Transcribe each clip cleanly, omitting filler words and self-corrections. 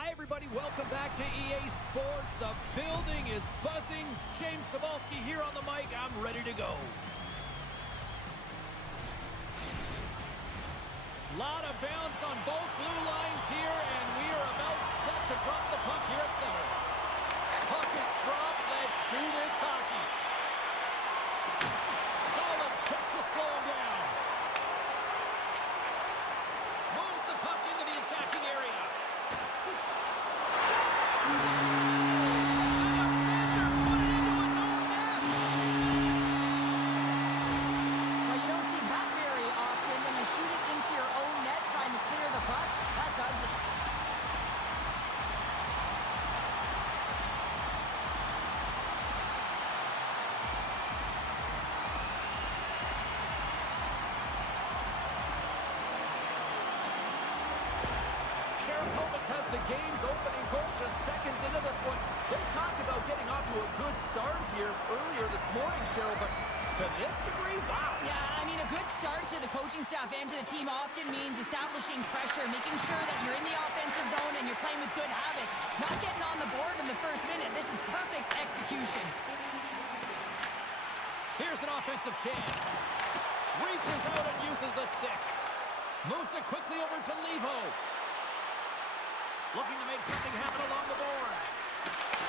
Hi, everybody. Welcome back to EA Sports. The building is buzzing. James Cybulski here on the mic. I'm ready to go. Lot of bounce on both blue lines here, and we are about set to drop the puck here at center. Puck is dropped. Let's do this hockey. Solid check to slow him down. Moves the puck into the attacking area. Cherepovets has the game's opening goal just seconds into this one. They talked about getting off to a good start here earlier this morning, Cheryl, but to this degree, wow. Yeah, I mean, a good start to the coaching staff and to the team often means establishing pressure, making sure that you're in the offensive zone and you're playing with good habits. Not getting on the board in the first minute. This is perfect execution. Here's an offensive chance. Reaches out and uses the stick. Moves it quickly over to Levo. Looking to make something happen along the boards.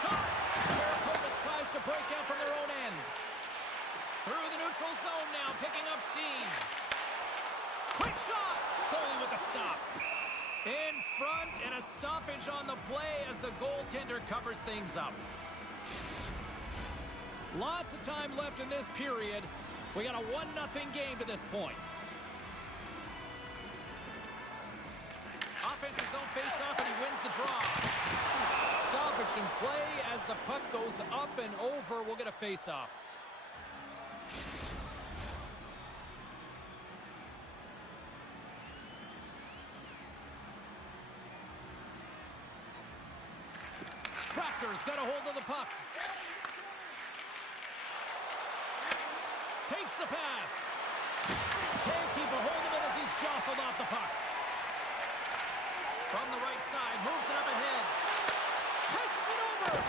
Shot! Cherepovets tries to break out from their own end. Through the neutral zone now, picking up steam. Quick shot! Foley with a stop. In front, and a stoppage on the play as the goaltender covers things up. Lots of time left in this period. We got a 1-0 game to this point. Offensive zone face-off, and he wins the draw. Stoppage in play as the puck goes up and over. We'll get a face-off. TRAKTOR's got a hold of the puck. Takes the pass. Can't keep a hold of it as he's jostled off the puck. From the right side, moves it up ahead. Passes it over.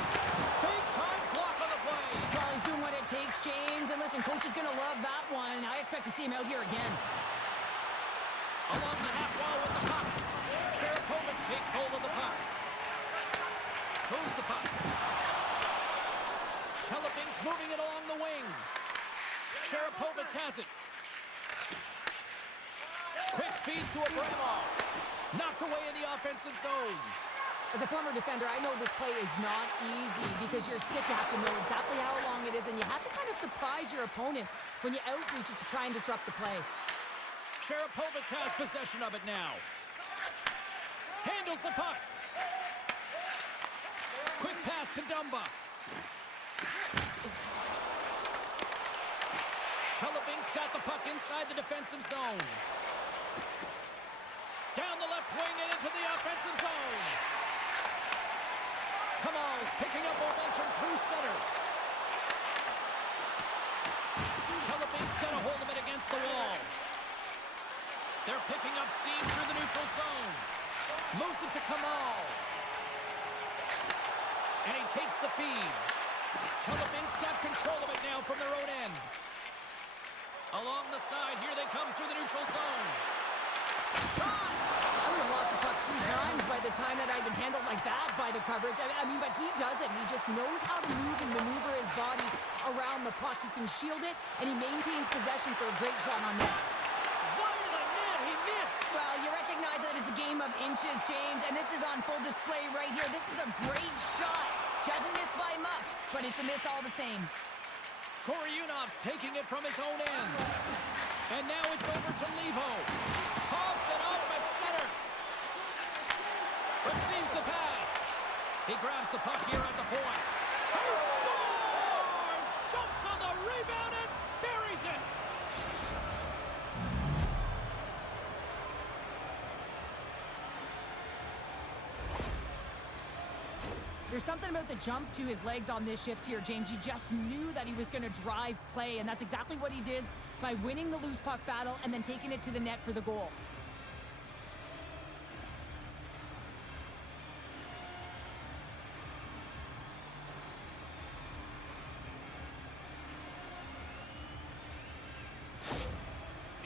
Big time block on the play. Well, he's doing what it takes, James. And listen, coach is going to love that one. I expect to see him out here again. Along the half wall with the puck. Cherepovets takes hold of the puck. Moves the puck. Chelyabinsk moving it along the wing. Cherepovets has it. Quick feed to Abramov. Knocked away in the offensive zone. As a former defender, I know this play is not easy because you're sick. You have to know exactly how long it is, and you have to kind of surprise your opponent when you outreach it to try and disrupt the play. Cherepovets has possession of it now. Handles the puck. Quick pass to Dumba. Chelyabinsk got the puck inside the defensive zone. Down the left wing and into the offensive zone. Kamal's picking up momentum through center. Chelyabinsk got a hold of it against the wall. They're picking up steam through the neutral zone. Moves it to Kamal. And he takes the feed. Chelyabinsk got control of it now from their own end. Along the side, here they come through the neutral zone. Shot! I would have lost the puck 3 times by the time that I'd been handled like that by the coverage. I mean, but he does it. He just knows how to move and maneuver his body around the puck. He can shield it, and he maintains possession for a great shot on net. Wide of the net, he missed! Well, you recognize that it's a game of inches, James, and this is on full display right here. This is a great shot. Doesn't miss by much, but it's a miss all the same. Koryunov's taking it from his own end. And now it's over to Levo. Toss it up at center. Receives the pass. He grabs the puck here at the point. He scores! Jumps on the rebound and buries it. There's something about the jump to his legs on this shift here, James. You just knew that he was going to drive play, and that's exactly what he did by winning the loose puck battle and then taking it to the net for the goal.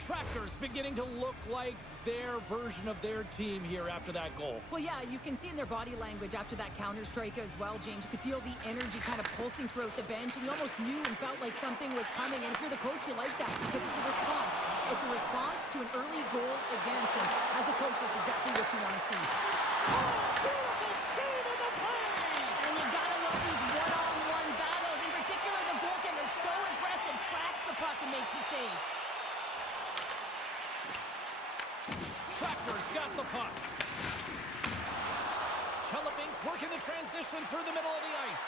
Tractor's beginning to look like their version of their team here after that goal. Well, yeah, you can see in their body language after that counter strike as well, James. You could feel the energy kind of pulsing throughout the bench, and you almost knew and felt like something was coming. And if you're the coach, you like that because it's a response. It's a response to an early goal against. And as a coach, that's exactly what you want to see. Oh, beautiful save in the play! And you gotta love these one-on-one battles. In particular, the goaltender so aggressive, tracks the puck and makes the save. Tractor's got the puck. Chelyabinsk working the transition through the middle of the ice.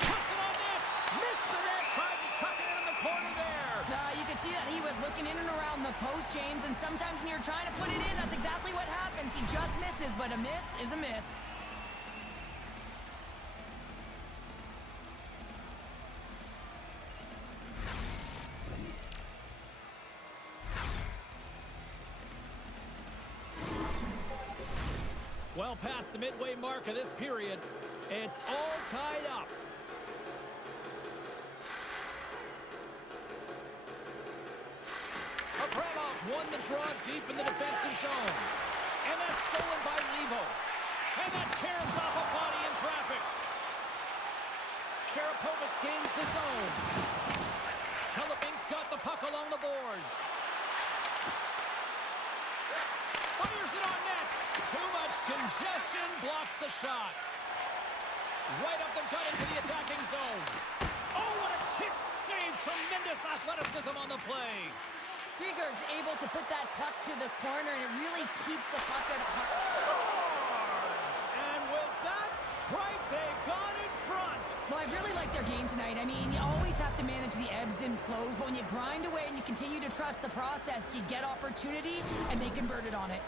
Puts it on net. Missed the net. Tried to tuck it in the corner there. You could see that he was looking in and around the post, James, and sometimes when you're trying to put it in, that's exactly what happens. He just misses, but a miss is a miss. Well past the midway mark of this period, it's all tied up. Abramov's won the draw deep in the defensive zone. And that's stolen by Levo. And that caroms off a body in traffic. Cherepovets gains the zone. Chelyabinsk got the puck along the boards. Fires it on net. Too much congestion blocks the shot. Right up the gut into the attacking zone. Oh, what a kick save. Tremendous athleticism on the play. Drieger's able to put that puck to the corner, and it really keeps the puck out of harm. Scores! And with that strike, they got in front. Well, I really like their game tonight. I mean, you always have to manage the ebbs and flows, but when you grind away and you continue to trust the process, you get opportunity, and they convert it on it.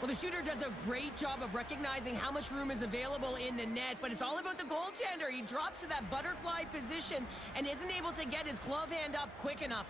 Well, the shooter does a great job of recognizing how much room is available in the net, but it's all about the goaltender. He drops to that butterfly position and isn't able to get his glove hand up quick enough.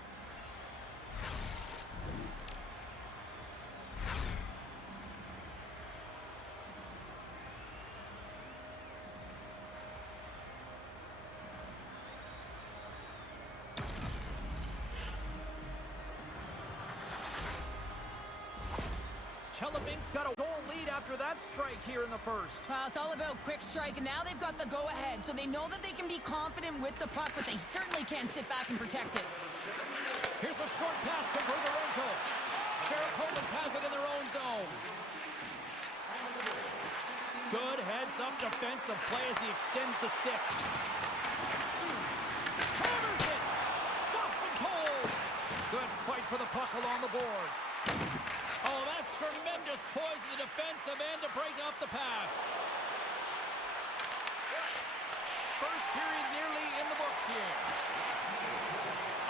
Chelyabinsk got a goal lead after that strike here in the first. Well, it's all about quick strike, and now they've got the go-ahead, so they know that they can be confident with the puck, but they certainly can't sit back and protect it. Here's a short pass to Grigorenko. Cherepovets has it in their own zone. Good heads-up defensive play as he extends the stick. Hammers it! Stops him cold! Good fight for the puck along the boards. Oh, that's tremendous poise in the defensive end to break off the pass. First period nearly in the books here.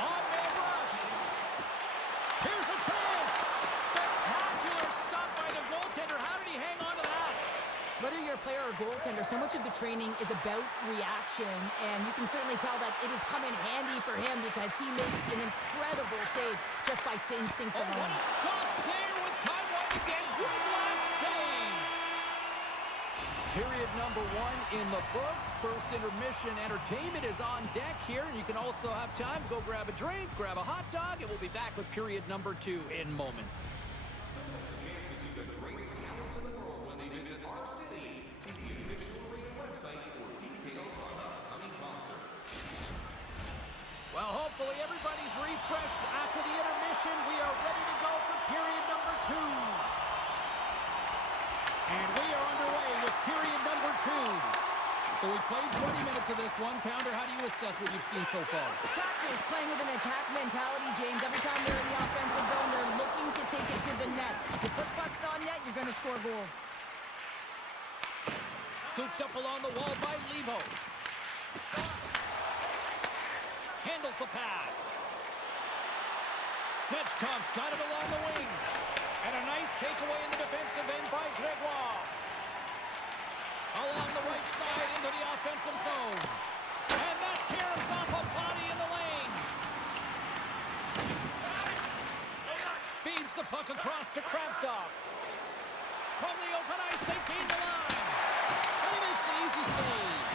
On-man rush. Here's a chance. Spectacular stop by the goaltender. How did he hang on to that? Whether you're a player or goaltender, so much of the training is about reaction, and you can certainly tell that it has come in handy for him because he makes an incredible save just by instincts Oh, alone. what a stop there with time winding again. Good last save. Period number 1 in the books. First intermission entertainment is on deck here, and you can also have time to go grab a drink, grab a hot dog, and we'll be back with period number 2 in moments. Well, hopefully everybody's refreshed after the intermission. We are ready to go for period number 2. And we are underway with period number 2. So we played 20 minutes of this one. Pounder, how do you assess what you've seen so far? Tractor's playing with an attack mentality, James. Every time they're in the offensive zone, they're looking to take it to the net. You put pucks on net, you're going to score goals. Scooped up along the wall by Levo. Handles the pass. Svechkov's got it along the wing. And a nice takeaway in the defensive end by Gregoire. Along the right side into the offensive zone. And that caroms off a body in the lane. Feeds the puck across to Kravtsov. From the open ice, they gain the line. And he makes the easy save.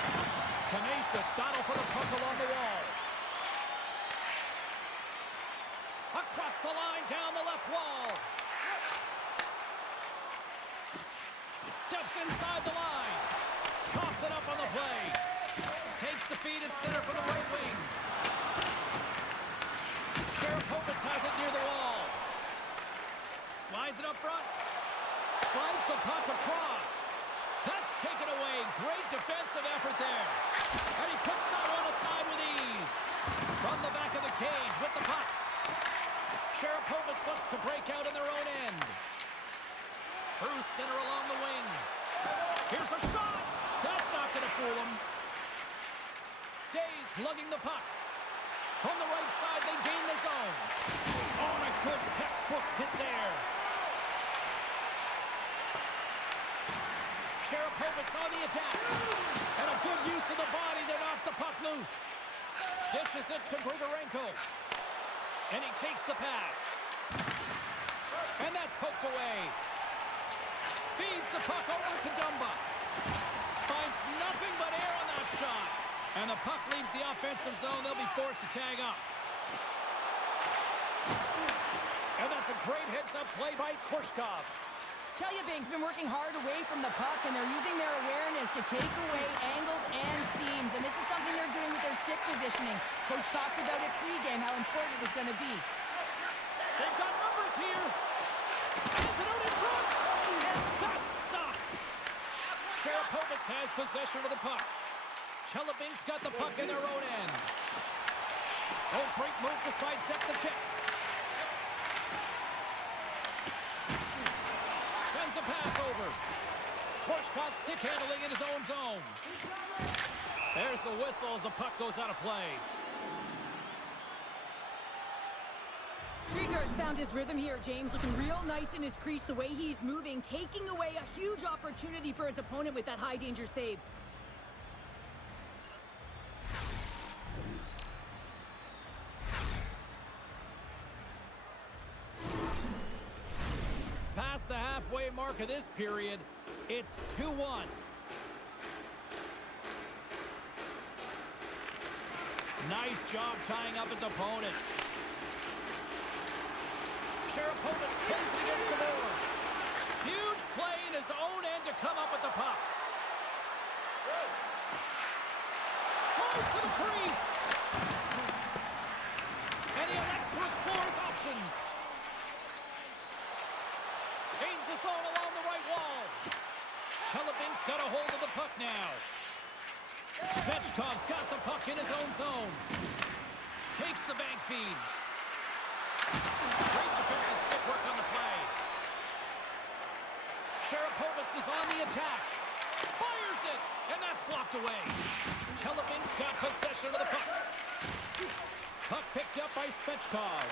Tenacious battle for the puck along the wall. across the line, down the left wall. Steps inside the line. Coughs it up on the play. Takes the feed at center from the right wing. Cherepovets has it near the wall. Slides it up front. Slides the puck across. That's taken away. Great defensive effort there. And he puts that one aside with ease. From the back of the cage with the puck. Cherepovets looks to break out in their own end. Through center along the wing. Here's a shot. That's not going to fool him. Days lugging the puck. From the right side, they gain the zone. Oh, a good textbook hit there. Cherepovets on the attack. And a good use of the body to knock the puck loose. Dishes it to Grigorenko. And he takes the pass. And that's poked away. Feeds the puck over to Dumba. Finds nothing but air on that shot. And the puck leaves the offensive zone. They'll be forced to tag up. And that's a great heads-up play by Korshkov. Chelyabinsk's been working hard away from the puck, and they're using their awareness to take away angles and seams. And this is something they're doing with their stick positioning. Coach talked about it pregame, how important it was going to be. They've got numbers here. Sends it out in front. And that's stopped. Cherepovets has possession of the puck. Chelyabinsk got the puck in their own end. Oh, great move to sidestep the check. Sends a pass over. Korshkov stick handling in his own zone. There's the whistle as the puck goes out of play. Krieger's found his rhythm here, James. Looking real nice in his crease, the way he's moving, taking away a huge opportunity for his opponent with that high-danger save. Past the halfway mark of this period, it's 2-1. Nice job tying up his opponent. Cherepovets plays it against the boards. Huge play in his own end to come up with the puck. Tries to the crease. And he elects to explore his options. Gains the zone along the right wall. Chelyabinsk's got a hold of the puck now. Svechkov's got the puck in his own zone. Takes the bank feed. Great defensive stick work on the play. Cherepovets is on the attack. Fires it, and that's blocked away. Chelyabinsk's got possession of the puck. Puck picked up by Svechkov.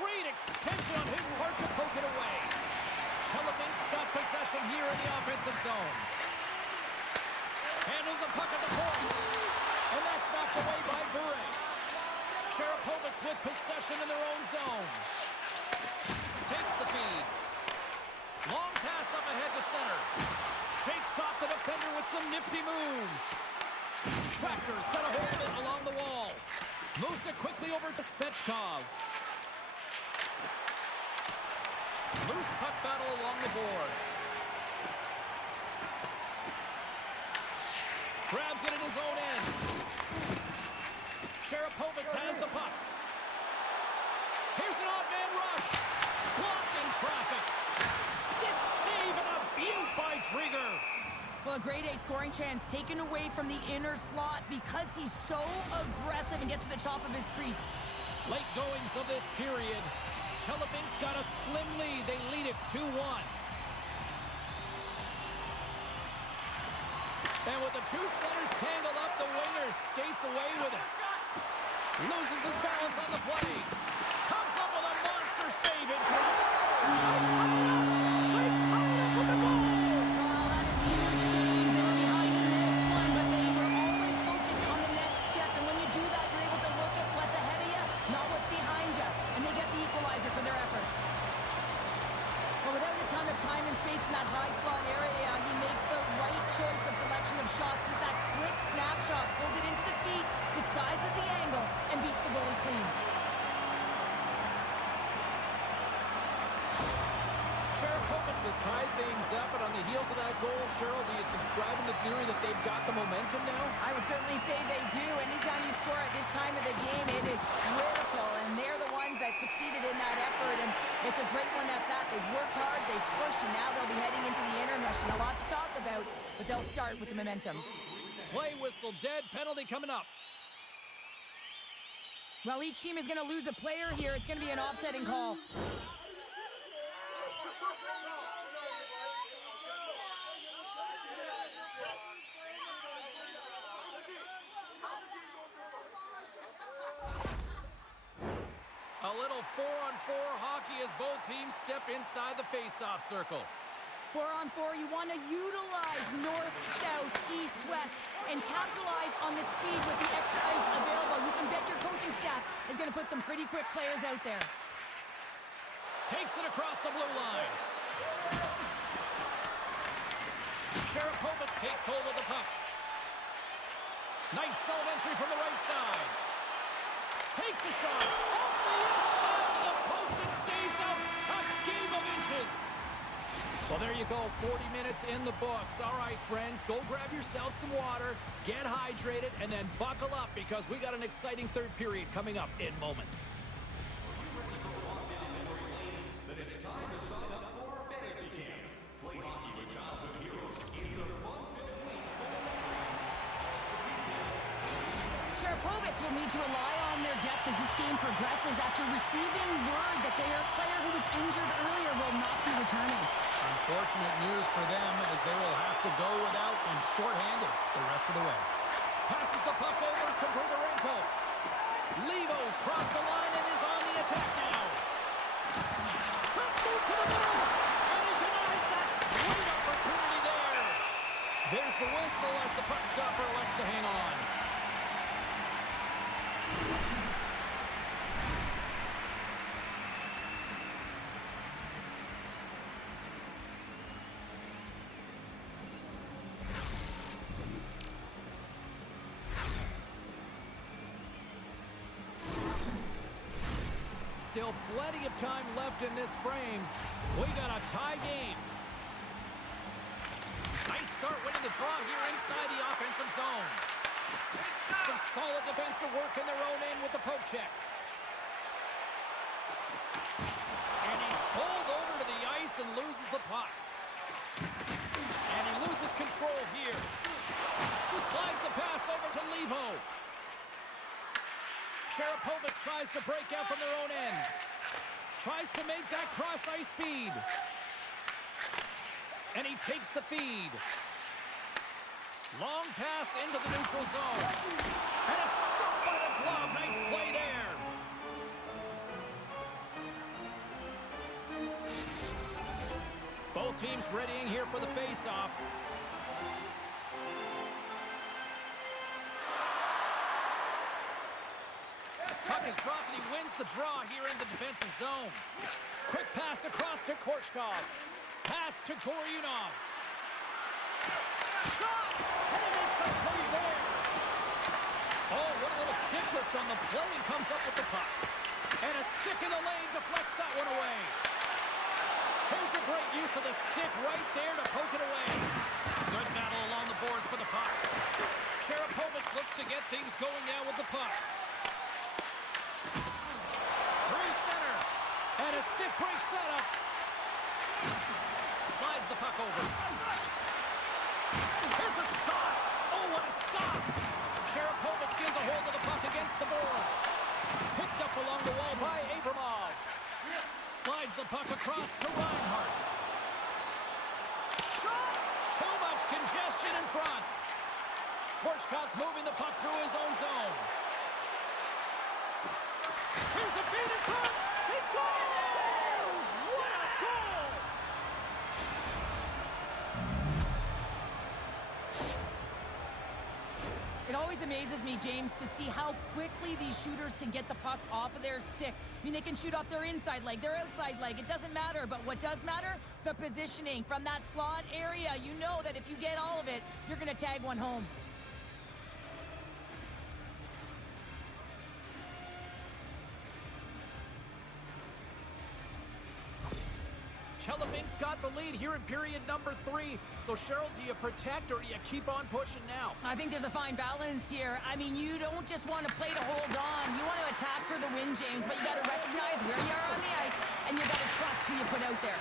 Great extension on his part to poke it away. Chelyabinsk's got possession here in the offensive zone. Handles the puck at the point. And that's knocked away by Bure. Cherepovets with possession in their own zone. Takes the feed. Long pass up ahead to center. Shakes off the defender with some nifty moves. TRAKTOR's got a hold of it along the wall. Moves it quickly over to Svechkov. Loose puck battle along the boards. Grabs it in his own end. Cherepovets has the puck. Here's an odd man rush. Blocked in traffic. Stiff save and a beaut by Drieger. Well, a grade A scoring chance taken away from the inner slot because he's so aggressive and gets to the top of his crease. Late goings of this period. Chelyabinsk's got a slim lead. They lead it 2-1. And with the two centers tangled up, the winger skates away with it. Loses his balance on the play. Comes up with a monster save in front. They tie up with the goal. Well, that is huge, James. They were behind in this one, but they were always focused on the next step. And when you do that, you're able to look at what's ahead of you, not what's behind you. And they get the equalizer for their efforts. Well, without a ton of time and space in that high slot area, he makes the right choice of selection of shots with that quick snapshot, pulls it into the feet, disguises the angle, and beats the goalie clean. has tied things up, but on the heels of that goal, Cheryl, do you subscribe in the theory that they've got the momentum now? I would certainly say they do. Anytime you score at this time of the game, it is critical, and they're the ones that succeeded in that effort, and it's a great one at that. They've worked hard, they've pushed, and now they'll be heading into the intermission. A lot to talk about, but they'll start with the momentum. Play whistle dead, penalty coming up. Well, each team is going to lose a player here. It's going to be an offsetting call. A little 4-on-4 hockey as both teams step inside the face-off circle. 4-on-4, you want to utilize north, south, east, west, and capitalize on the speed with the extra ice available. You can bet your coaching staff is going to put some pretty quick players out there. Takes it across the blue line. Cherepovets takes hold of the puck. Nice zone entry from the right side. Takes a shot. Off the inside of the post. It stays out. A game of inches. Well, there you go. 40 minutes in the books. All right, friends, go grab yourself some water, get hydrated, and then buckle up because we got an exciting third period coming up in moments. Then it's time to sign up for our fantasy camp. Play hockey with childhood heroes. It's a fun-filled week full of memories. Cherepovets will need to rely on their depth as this game progresses after receiving word that their player who was injured earlier will not be returning. Unfortunate news for them as they will have to go without and shorthanded the rest of the way. Passes the puck over to Grigorenko. Levo's crossed the line and is on the attack now. Let's move to the middle. And he denies that. Great opportunity there. There's the whistle as the puck stopper elects to hang on. Still plenty of time left in this frame. We got a tie game. Nice start winning the draw here inside the offensive zone. Some solid defensive work in their own end with the poke check. And he's pulled over to the ice and loses the puck. And he loses control here. Slides the pass over to Levo. Cherepovets tries to break out from their own end. Tries to make that cross-ice feed. And he takes the feed. Long pass into the neutral zone. And it's stopped by the glove. Nice play there. Both teams readying here for the face-off. Puck is dropped and he wins the draw here in the defensive zone. Quick pass across to Korchkov. Pass to Goryunov. Shot! And he makes a save there. Oh, what a little stick lift on the play and comes up with the puck. And a stick in the lane deflects that one away. Here's a great use of the stick right there to poke it away. Good battle along the boards for the puck. Cherepovets looks to get things going now with the puck. Through center. And a stick breaks that up. Slides the puck over. Here's a shot. Oh, what a stop. Cherepovets gives a hold of the puck against the boards. Picked up along the wall by Abramov. Slides the puck across to Reinhart. Shot. Too much congestion in front. Korchkov's moving the puck through his own zone. Here's a feed in front. He scores! What a goal! It always amazes me, James, to see how quickly these shooters can get the puck off of their stick. I mean, they can shoot off their inside leg, their outside leg. It doesn't matter, but what does matter? The positioning from that slot area. You know that if you get all of it, you're going to tag one home. Chelyabinsk got the lead here in period number 3. So, Cheryl, do you protect or do you keep on pushing now? I think there's a fine balance here. I mean, you don't just want to play to hold on. You want to attack for the win, James, but you got to recognize where you are on the ice, and you got to trust who you put out there.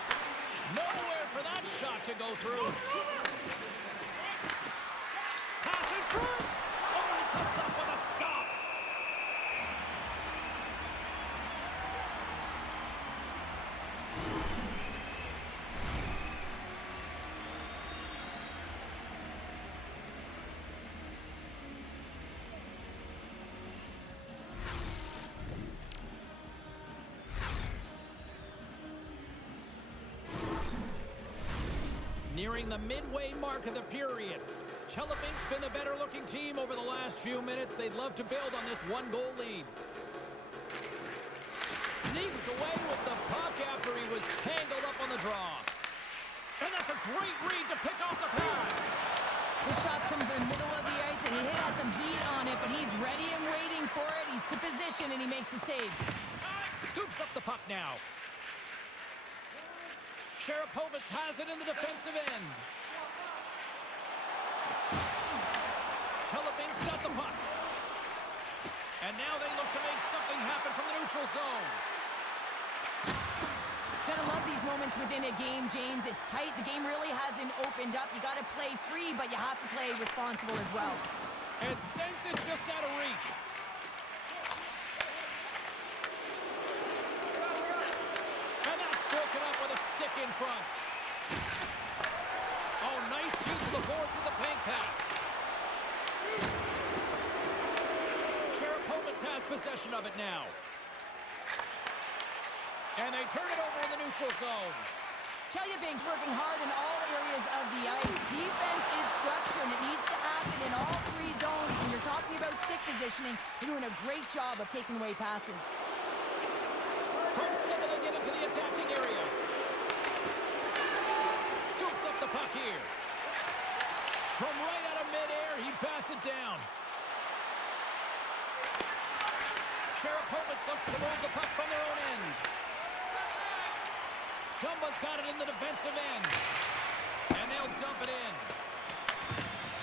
Nowhere for that shot to go through. Pass in front. Oh, he comes up with a stop. Nearing the midway mark of the period. Chelyabinsk's been the better-looking team over the last few minutes. They'd love to build on this one-goal lead. Sneaks away with the puck after he was tangled up on the draw. And that's a great read to pick off the pass. The shot's coming from the middle of the ice, and he has some heat on it, but he's ready and waiting for it. He's to position, and he makes the save. Scoops up the puck now. Cherepovets has it in the defensive end. Chelyabinsk got the puck. And now they look to make something happen from the neutral zone. Gotta love these moments within a game, James. It's tight. The game really hasn't opened up. You gotta play free, but you have to play responsible as well. And sends it just out of reach. And that's broken up with a stick in front. Oh, nice use of the boards with the bank pass. Cherepovets has possession of it now. And they turn it over in the neutral zone. Chelyabinsk working hard in all areas of the ice. Defense is structure, and it needs to happen in all 3 zones. When you're talking about stick positioning, you're doing a great job of taking away passes. From center, they get into the attacking area. Scoops up the puck here. From right out of midair, he bats it down. Cherepovets looks to move the puck from their own end. Dumba's got it in the defensive end. And they'll dump it in.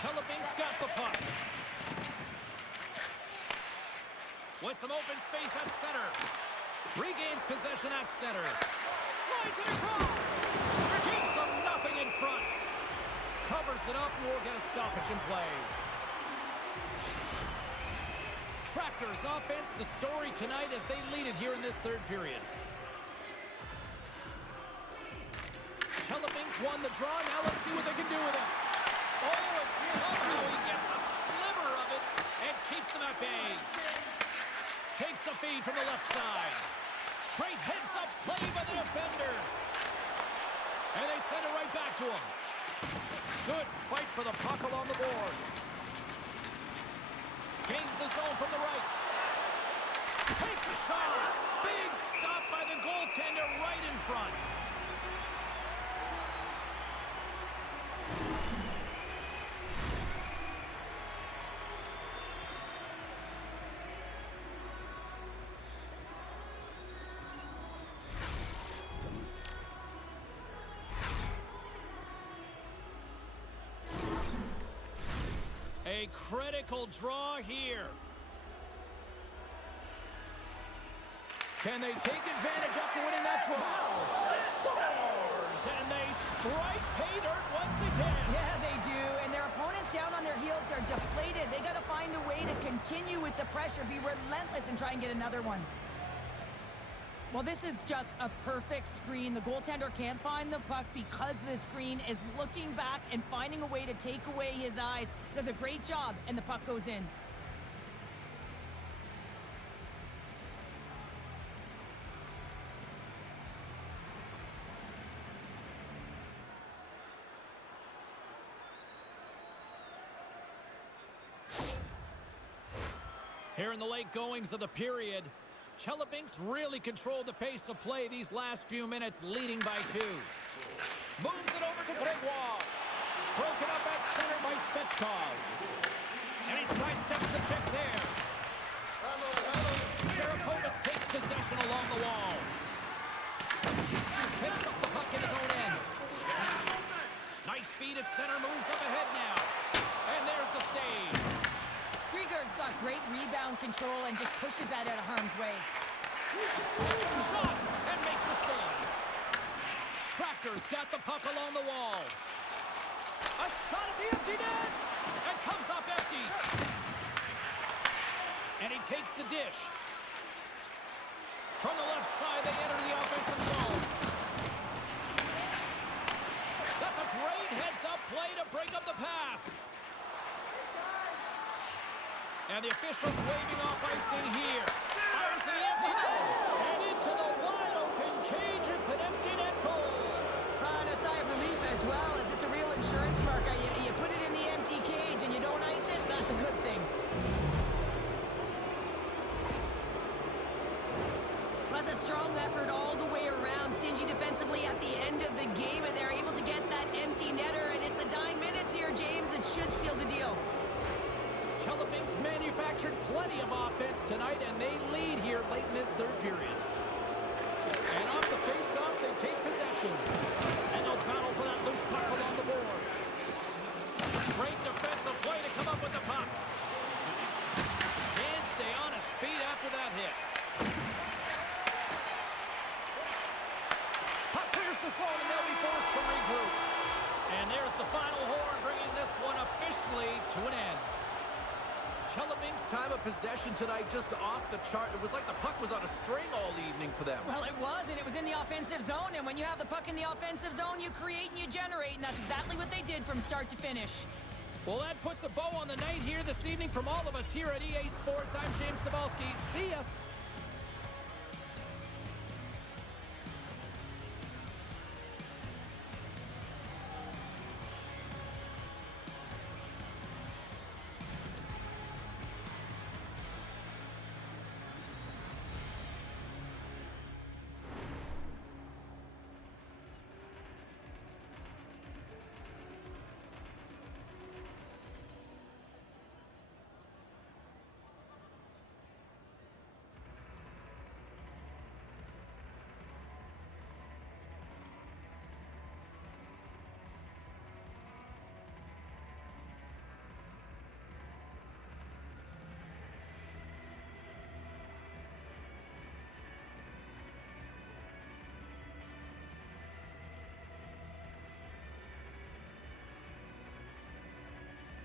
Chelyabinsk got the puck. With some open space at center. Regains possession at center. Slides it across. Keeps some nothing in front. Covers it up and we'll get a stoppage in play. Tractor's offense, the story tonight as they lead it here in this 3rd period. Chelyabinsk won the draw. Now let's see what they can do with it. Oh, and somehow he gets a sliver of it and keeps them at bay. Takes the feed from the left side. Great heads-up play by the defender. And they send it right back to him. Good fight for the puck along the boards. Gains the zone from the right. Takes a shot. Big stop by the goaltender right in front. A critical draw here. Can they take advantage after winning that draw? Scores! And they strike pay dirt once again. Yeah, they do. And their opponents down on their heels are deflated. They got to find a way to continue with the pressure, be relentless, and try and get another one. Well, this is just a perfect screen. The goaltender can't find the puck because the screen is looking back and finding a way to take away his eyes. Does a great job, and the puck goes in. Here in the late goings of the period, Chelyabinsk really controlled the pace of play these last few minutes, leading by 2. Moves it over to Gregoire. Broken up at center by Svechkov. And he sidesteps the check there. Cherepovets takes possession along the wall. Picks up the puck in his own lead at center moves up ahead now. And there's the save. Drieger's got great rebound control and just pushes that out of harm's way. Shot and makes the save. Traktor's got the puck along the wall. A shot at the empty net and comes up empty. And he takes the dish. From the left side, they enter the offensive zone. That's a great heads-up play to break up the pass. And the officials waving off icing here. Fires in the empty net. And into the wide-open cage. It's an empty net goal. And a sigh of relief as well, as it's a real insurance marker. You put it in the empty cage and you don't ice it, that's a good thing. That's a strong effort all the way around. Stingy defensively at the end of the game, and they're able to get that empty netter. And it's the dying minutes here, James. It should seal the deal. Chelyabinsk manufactured plenty of offense tonight, and they lead here late in this third period. And off the face-off, they take possession. And they'll battle for that loose puck along the boards. Great defensive play to come up with the puck. Can't stay on his feet after that hit. Puck clears the zone, and they'll be forced to regroup. And there's the final horn, bringing this one officially to an end. Chelyabinsk's time of possession tonight just off the chart. It was like the puck was on a string all evening for them. Well, it was, and it was in the offensive zone. And when you have the puck in the offensive zone, you create and you generate. And that's exactly what they did from start to finish. Well, that puts a bow on the night here this evening from all of us here at EA Sports. I'm James Cebulski. See ya.